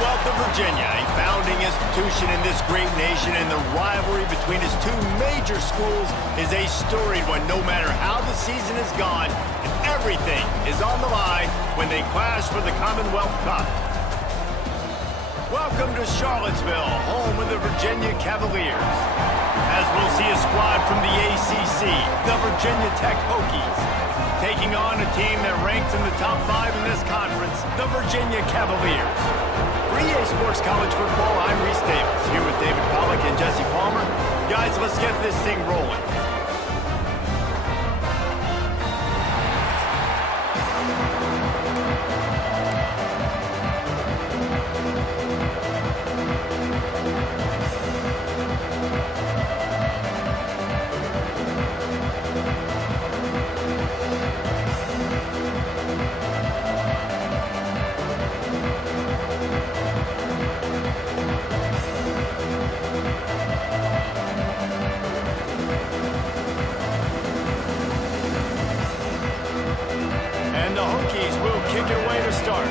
Commonwealth of Virginia, a founding institution in this great nation, and the rivalry between its two major schools is a storied one no matter how the season has gone, and everything is on the line when they clash for the Commonwealth Cup. Welcome to Charlottesville, home of the Virginia Cavaliers, as we'll see a squad from the ACC, the Virginia Tech Hokies, taking on a team that ranks in the top 5 in this conference, the Virginia Cavaliers. For EA Sports College Football, I'm Reese Davis, here with David Pollack and Jesse Palmer. Guys, let's get this thing rolling. And the Hokies will kick it away to start.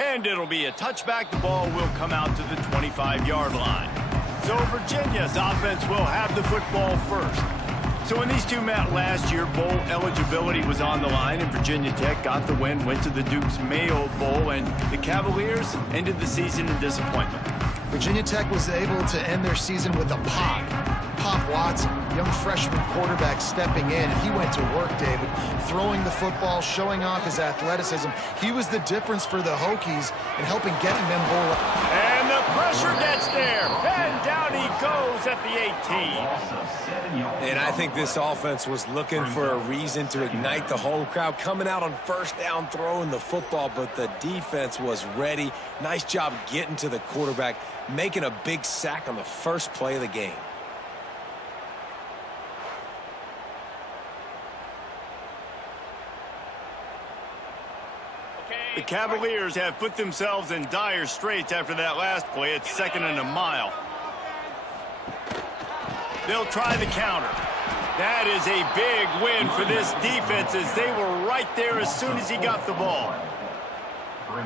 And it'll be a touchback. The ball will come out to the 25-yard line. So Virginia's offense will have the football first. So when these two met last year, bowl eligibility was on the line, and Virginia Tech got the win, went to the Duke's Mayo Bowl, and the Cavaliers ended the season in disappointment. Virginia Tech was able to end their season with a pop. Pop Watson, young freshman quarterback stepping in. He went to work, David, throwing the football, showing off his athleticism. He was the difference for the Hokies in helping getting them bowl. And the pressure gets there, and down he goes at the 18. And I think this offense was looking for a reason to ignite the home crowd, coming out on first down, throwing the football, but the defense was ready. Nice job getting to the quarterback, making a big sack on the first play of the game. The Cavaliers have put themselves in dire straits after that last play. It's 2nd and a mile. They'll try the counter. That is a big win for this defense as they were right there as soon as he got the ball.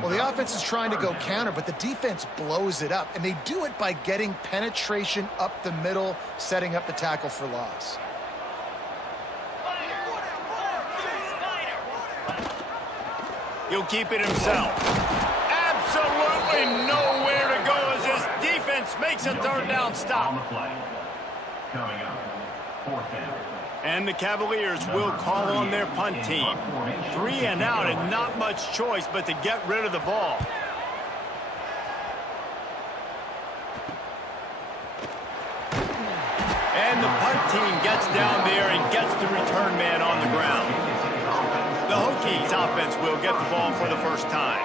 Well, the offense is trying to go counter, but the defense blows it up, and they do it by getting penetration up the middle, setting up the tackle for loss. He'll keep it himself. Absolutely nowhere to go as this defense makes a third down stop. On the play. Coming up, fourth down. And the Cavaliers will call on their punt team. 3 and out and not much choice but to get rid of the ball. And the punt team gets down there and gets the return man on the ground. The Hokies offense will get the ball for the first time.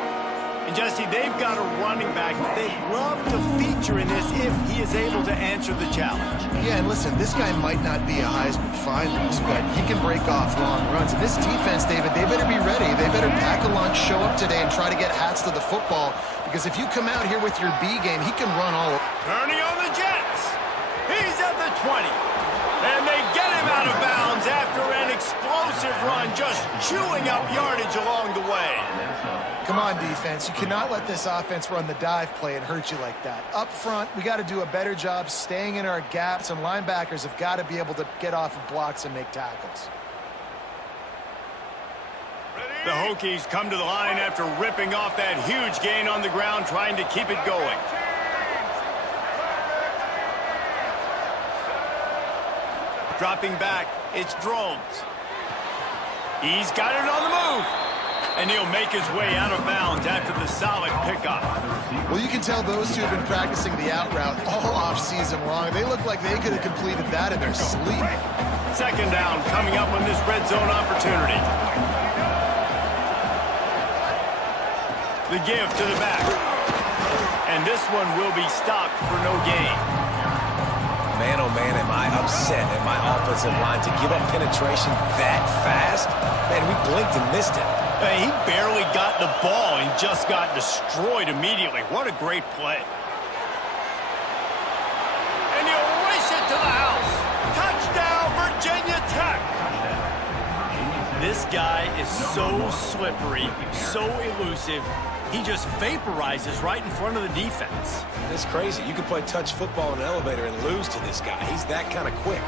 And Jesse, they've got a running back they love to feature in this if he is able to answer the challenge. Yeah, and listen, this guy might not be a Heisman finalist, but he can break off long runs. And this defense, David, they better be ready. They better pack a lunch, show up today, and try to get hats to the football. Because if you come out here with your B game, he can run all over. Turning on the Jets. He's at the 20. And they get him out of bounds after an explosive run, just chewing up yardage along the way. Come on, defense. You cannot let this offense run the dive play and hurt you like that. Up front, we got to do a better job staying in our gaps, and linebackers have got to be able to get off of blocks and make tackles. The Hokies come to the line after ripping off that huge gain on the ground, trying to keep it going. Dropping back, it's Drones. He's got it on the move. And he'll make his way out of bounds after the solid pickup. Well, you can tell those two have been practicing the out route all off-season long. They look like they could have completed that in their sleep. Second down coming up on this red zone opportunity. The give to the back. And this one will be stopped for no gain. Man, oh man, am I upset at my offensive line to give up penetration that fast? Man, we blinked and missed it. He barely got the ball and just got destroyed immediately. What a great play. And he'll race it to the house. Touchdown, Virginia Tech. This guy is so slippery, so elusive. He just vaporizes right in front of the defense. It's crazy. You can play touch football in an elevator and lose to this guy. He's that kind of quick.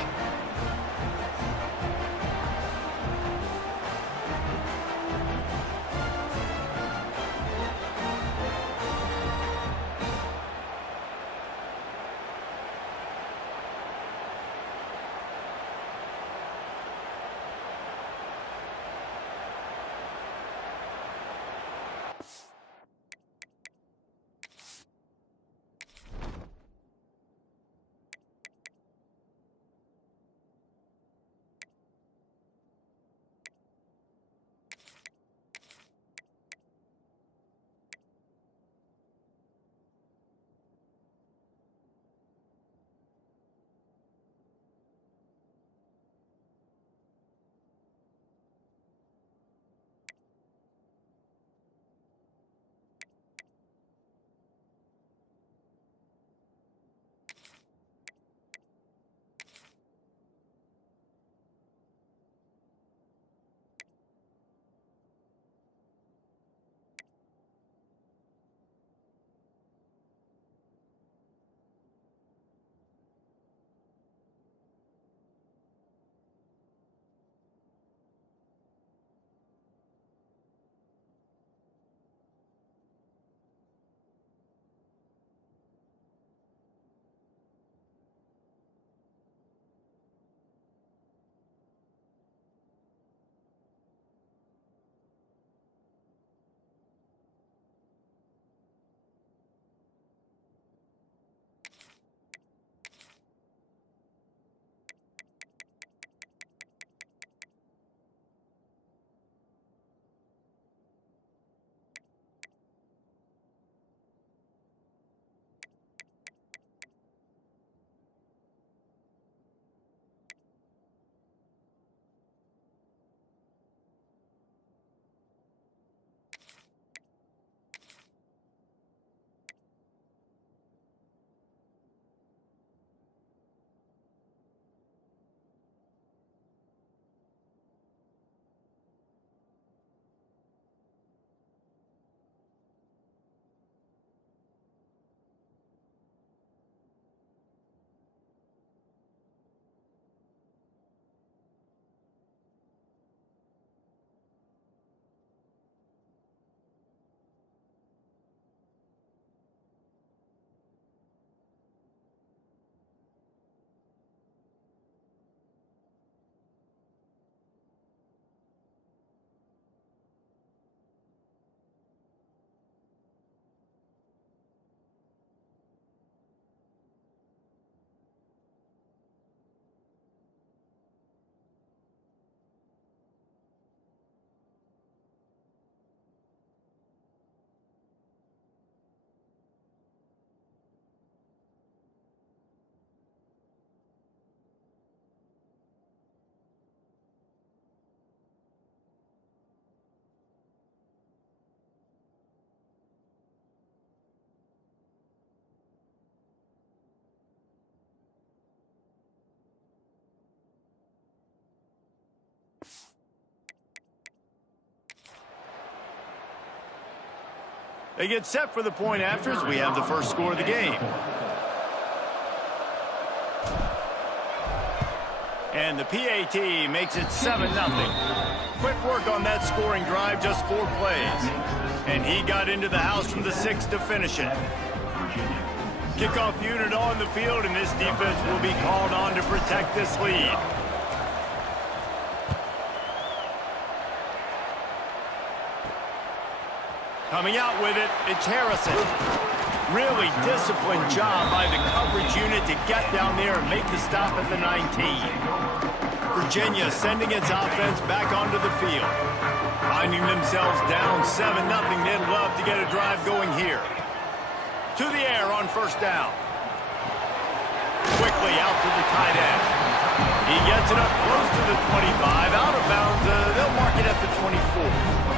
They get set for the point after as we have the first score of the game. And the PAT makes it 7-0. Quick work on that scoring drive, just 4 plays. And he got into the house from the 6 to finish it. Kickoff unit on the field, and this defense will be called on to protect this lead. Coming out with it, it's Harrison. Really disciplined job by the coverage unit to get down there and make the stop at the 19. Virginia sending its offense back onto the field. Finding themselves down 7-0, they'd love to get a drive going here. To the air on first down. Quickly out to the tight end. He gets it up close to the 25. Out of bounds, they'll mark it at the 24.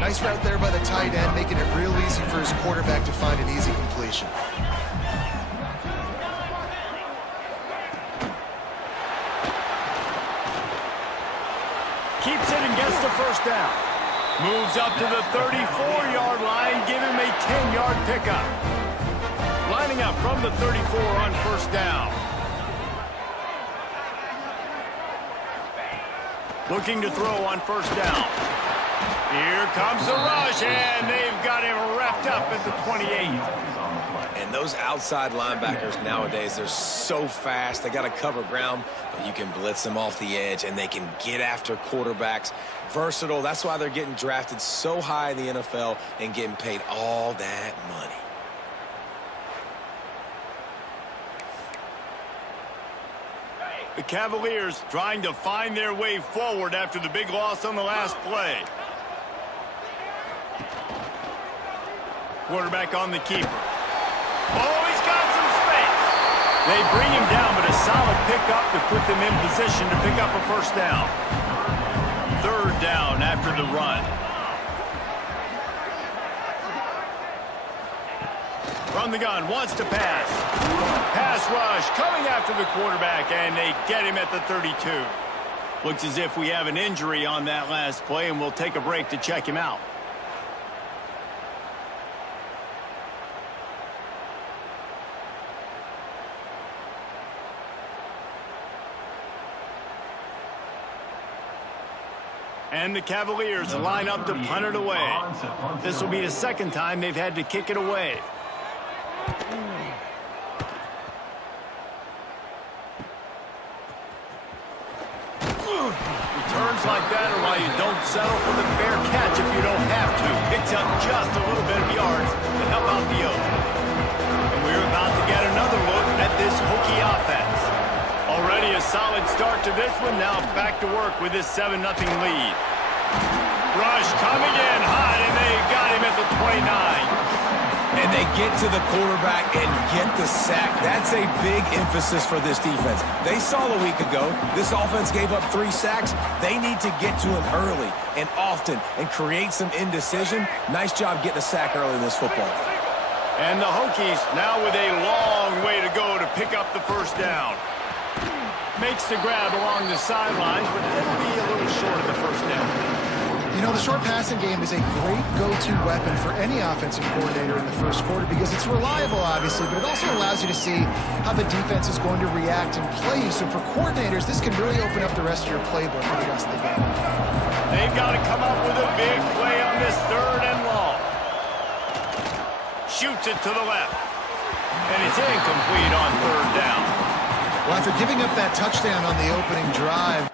Nice route there by the tight end, making it real easy for his quarterback to find an easy completion. Keeps it and gets the first down. Moves up to the 34-yard line, give him a 10-yard pickup. Lining up from the 34 on first down. Looking to throw on first down. Here comes the rush, and they've got him wrapped up at the 28. And those outside linebackers nowadays, they're so fast. They got to cover ground, but you can blitz them off the edge, and they can get after quarterbacks. Versatile. That's why they're getting drafted so high in the NFL and getting paid all that money. The Cavaliers trying to find their way forward after the big loss on the last play. Quarterback on the keeper. Oh, he's got some space. They bring him down, but a solid pickup to put them in position to pick up a first down. Third down after the run. From the gun, wants to pass. Pass rush coming after the quarterback, and they get him at the 32. Looks as if we have an injury on that last play, and we'll take a break to check him out. And the Cavaliers line up to punt it away. This will be the second time they've had to kick it away. Returns like that are why you don't settle for the fair catch if you don't have to. Picks up just a little bit of yards to help out the Oaks. And we're about to get another look at this Hokie offense. Already a solid start to this one. Now back to work with this 7-0 lead. Rush coming in high, and they got him at the 29. And they get to the quarterback and get the sack. That's a big emphasis for this defense. They saw a week ago, this offense gave up 3 sacks. They need to get to him early and often and create some indecision. Nice job getting a sack early in this football. And the Hokies now with a long way to go to pick up the first down. Makes the grab along the sidelines, but it'll be a little short of the first down. You know, the short passing game is a great go-to weapon for any offensive coordinator in the first quarter because it's reliable, obviously, but it also allows you to see how the defense is going to react and play you. So for coordinators, this can really open up the rest of your playbook for the rest of the game. They've got to come up with a big play on this third and long. Shoots it to the left. And it's incomplete on third down. Well, after giving up that touchdown on the opening drive,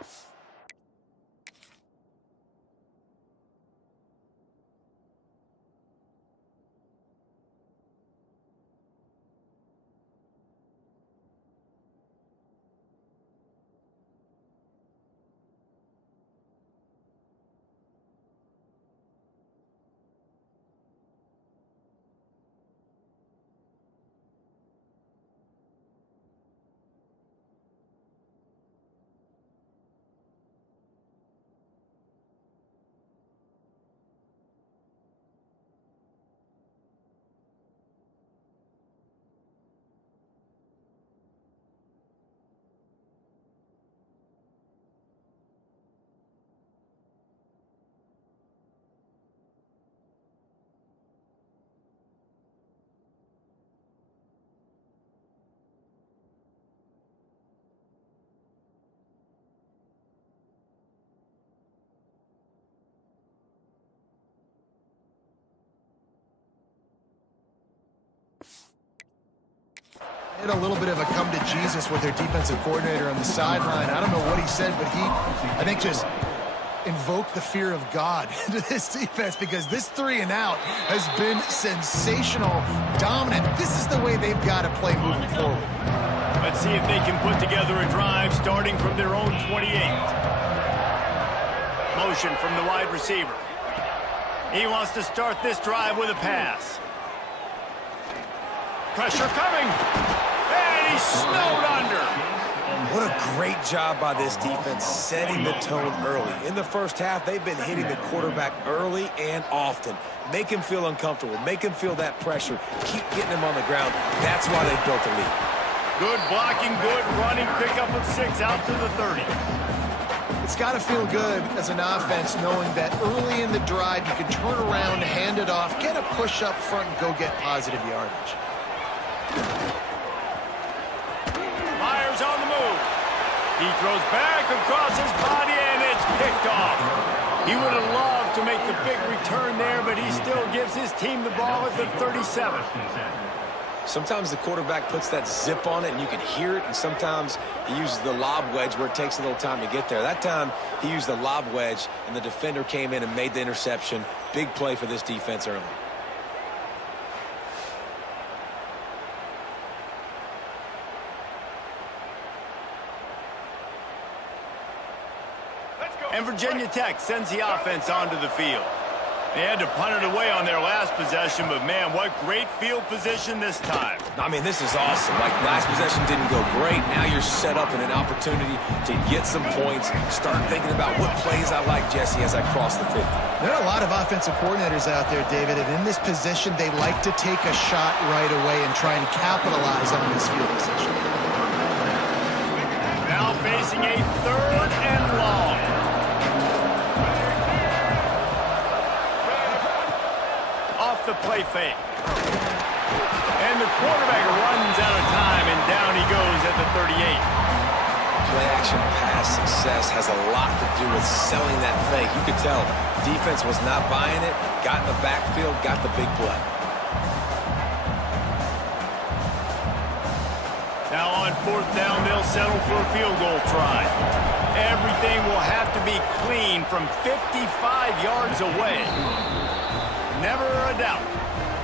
Had a little bit of a come to Jesus with their defensive coordinator on the sideline. I don't know what he said, but he, I think, just invoked the fear of God into this defense, because this 3 and out has been sensational, dominant. This is the way they've got to play moving forward. Let's see if they can put together a drive starting from their own 28. Motion from the wide receiver. He wants to start this drive with a pass. Pressure coming. And he's snowed under. What a great job by this defense setting the tone early. In the first half, they've been hitting the quarterback early and often. Make him feel uncomfortable. Make him feel that pressure. Keep getting him on the ground. That's why they built the lead. Good blocking, good running. Pick up of 6 out to the 30. It's got to feel good as an offense knowing that early in the drive you can turn around, hand it off, get a push up front, and go get positive yardage. Myers on the move. He throws back across his body, and it's picked off. He would have loved to make the big return there, but he still gives his team the ball at the 37. Sometimes the quarterback puts that zip on it and you can hear it, and sometimes he uses the lob wedge where it takes a little time to get there. That time he used the lob wedge and the defender came in and made the interception. Big play for this defense early. And Virginia Tech sends the offense onto the field. They had to punt it away on their last possession, but man, what great field position this time. I mean, this is awesome. Like, last possession didn't go great. Now you're set up in an opportunity to get some points. Start thinking about what plays I like, Jesse, as I cross the 50. There are a lot of offensive coordinators out there, David, and in this position, they like to take a shot right away and try and capitalize on this field position. Now facing a 3rd and long. Off the play fake. And the quarterback runs out of time, and down he goes at the 38. Play-action pass success has a lot to do with selling that fake. You could tell defense was not buying it, got in the backfield, got the big play. Now on 4th down, they'll settle for a field goal try. Everything will have to be clean from 55 yards away. Never a doubt.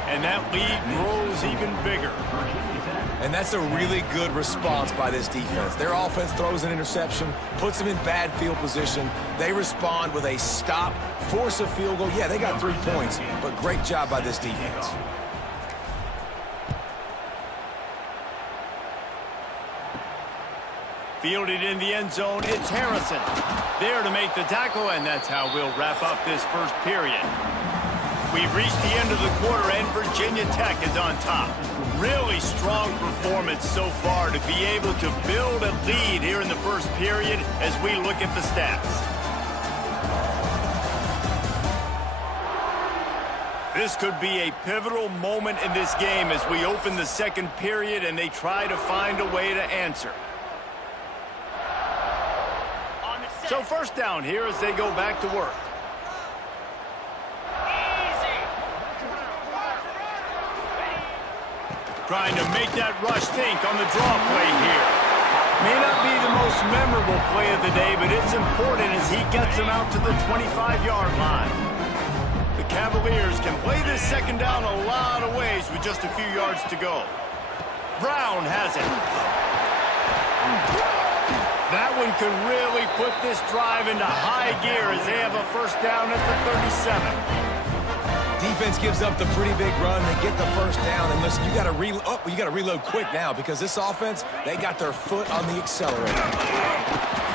And that lead grows even bigger. And that's a really good response by this defense. Their offense throws an interception, puts them in bad field position. They respond with a stop, force a field goal. Yeah, they got 3 points, but great job by this defense. Fielded in the end zone, it's Harrison. There to make the tackle, and that's how we'll wrap up this first period. We've reached the end of the quarter, and Virginia Tech is on top. Really strong performance so far to be able to build a lead here in the first period as we look at the stats. This could be a pivotal moment in this game as we open the second period and they try to find a way to answer. So first down here as they go back to work. Trying to make that rush think on the draw play here. May not be the most memorable play of the day, but it's important as he gets them out to the 25-yard line. The Cavaliers can play this second down a lot of ways with just a few yards to go. Brown has it. That one could really put this drive into high gear as they have a first down at the 37. Defense gives up the pretty big run. They get the first down, and listen, you got to reload quick now because this offense, they got their foot on the accelerator.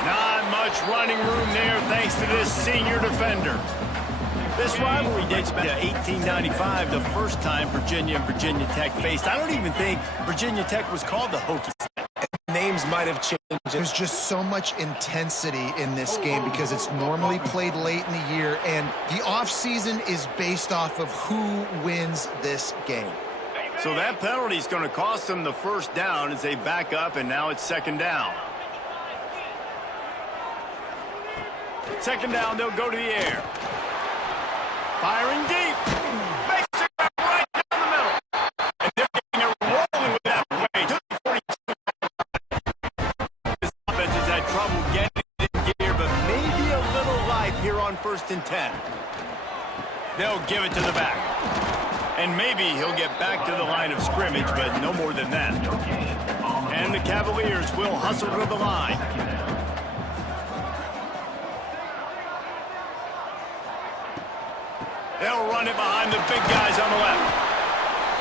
Not much running room there thanks to this senior defender. This rivalry dates back to 1895, the first time Virginia and Virginia Tech faced. I don't even think Virginia Tech was called the Hokies. Names might have changed. There's just so much intensity in this game because it's normally played late in the year, and the offseason is based off of who wins this game. So that penalty is going to cost them the first down as they back up, and now it's second down. Second down, they'll go to the air. Firing deep. Makes it right down the middle. And they're getting it rolling with that play to the 45. 10. They'll give it to the back. And maybe he'll get back to the line of scrimmage, but no more than that. And the Cavaliers will hustle to the line. They'll run it behind the big guys on the left.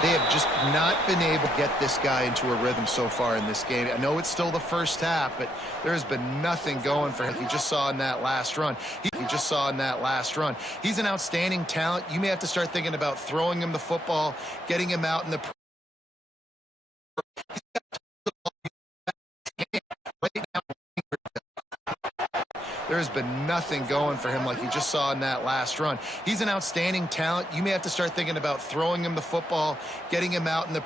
They have just not been able to get this guy into a rhythm so far in this game. I know it's still the first half, but there has been nothing going for him. You just saw in that last run. He's an outstanding talent. You may have to start thinking about throwing him the football, getting him out in the There's been nothing going for him like you just saw in that last run. He's an outstanding talent. You may have to start thinking about throwing him the football, getting him out in the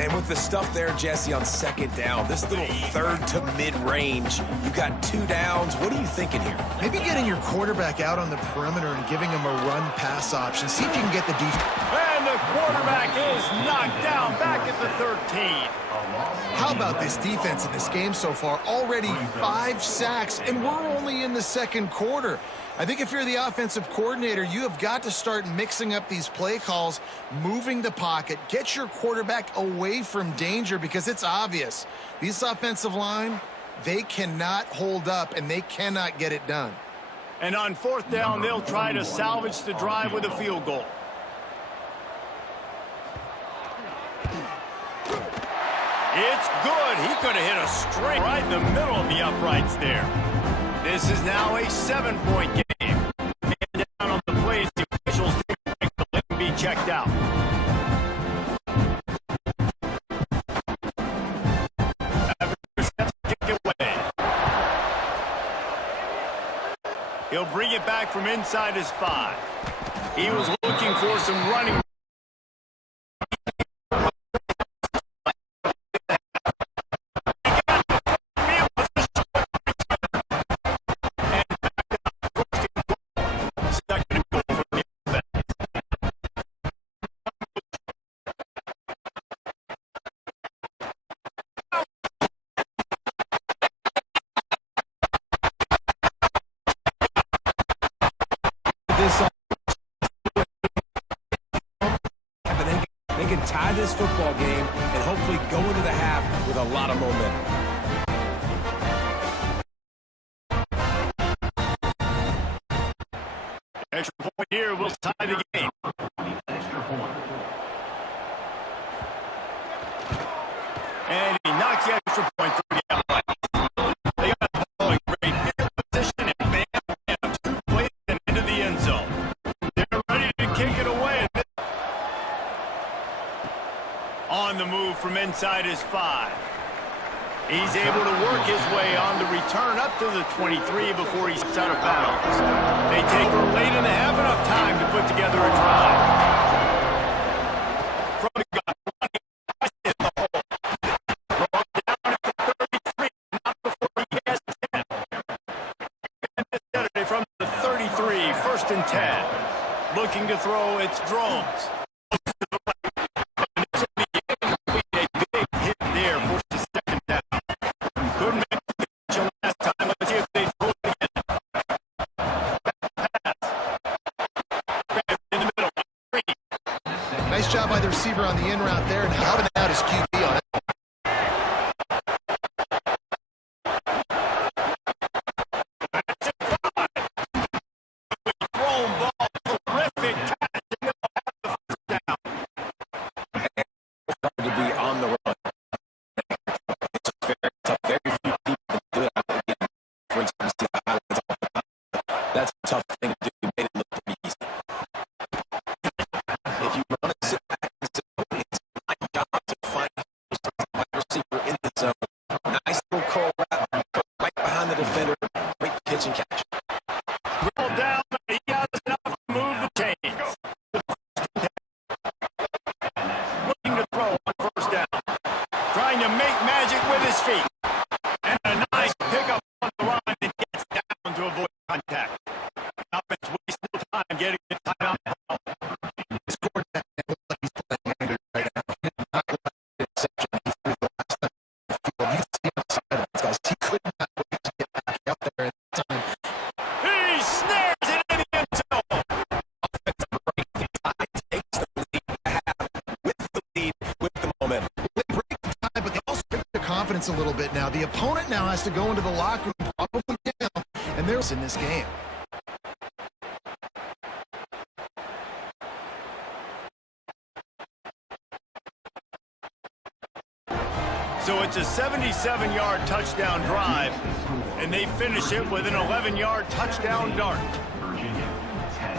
And with the stuff there, Jesse, on second down, this little third to mid-range, you got 2 downs. What are you thinking here? maybe getting your quarterback out on the perimeter and giving him a run-pass option. See if you can get the defense. And the quarterback is knocked down back at the 13. How about this defense in this game so far? Already 5 sacks, and we're only in the second quarter. I think if you're the offensive coordinator, you have got to start mixing up these play calls, moving the pocket, get your quarterback away from danger, because it's obvious. This offensive line, they cannot hold up, and they cannot get it done. And on 4th down, they'll try to salvage the drive with a field goal. It's good. He could have hit a straight right in the middle of the uprights there. This is now a 7-point game. Man down on the plays, the officials take the let him be checked out. Kick away. He'll bring it back from inside his 5. He was looking for some running. They can tie this football game and hopefully go into the half with a lot of momentum. Extra point here will tie the game. Extra point. And he knocks the extra point through the outside. They got the ball in great field position, and bam, 2 plays and into the end zone. They're ready to kick it away. inside his 5. He's able to work his way on the return up to the 23 before he's out of bounds. They take over late and have enough time to put together a drive. From the gun, in the hole. Roll down at the 33, not before he has 10. And this Saturday from the 33, 1st and 10. Looking to throw its drones. Nice job by the receiver on the in route there and helping out his QB on it. Thrown ball, terrific catch. They'll have the first down. To be on the run. It's very tough. Very few people can do it. Again, for instance, the highlights all the time. That's a tough thing to do. You made it look pretty easy. If you run a sit back and zone, it's my job to find a wide receiver in the zone. Nice little curl route, right behind the defender. Great pitch and catch. Roll down. He has enough to move the chains. Looking to throw on 1st down. Trying to make magic with his feet. And a nice pickup on the line and gets down to avoid contact. Offense wastes no time getting the timeout. This quarterback looks like he's playing angry right now. He did not like the interception he threw the last time. You can see on the sidelines, guys. He could not wait to get back out there at the time. He snares it in the end zone. Offensive break. The tie takes the lead to have with the lead, with the momentum. They break the tie, but they also get their confidence a little bit now. The opponent now has to go into the locker room probably down, and they're in this game. So it's a 77-yard touchdown drive, and they finish it with an 11-yard touchdown dart. Virginia, 10.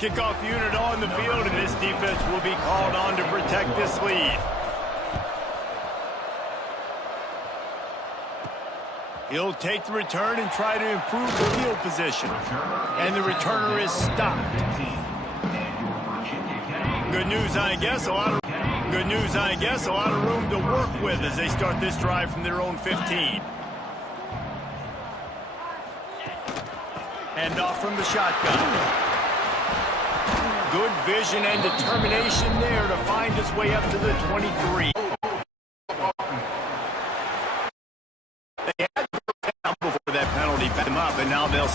Kickoff unit on the field, and this defense will be called on to protect this lead. He'll take the return and try to improve the field position. And the returner is stopped. Good news, I guess. A lot of room to work with as they start this drive from their own 15. Hand off from the shotgun. Good vision and determination there to find his way up to the 23.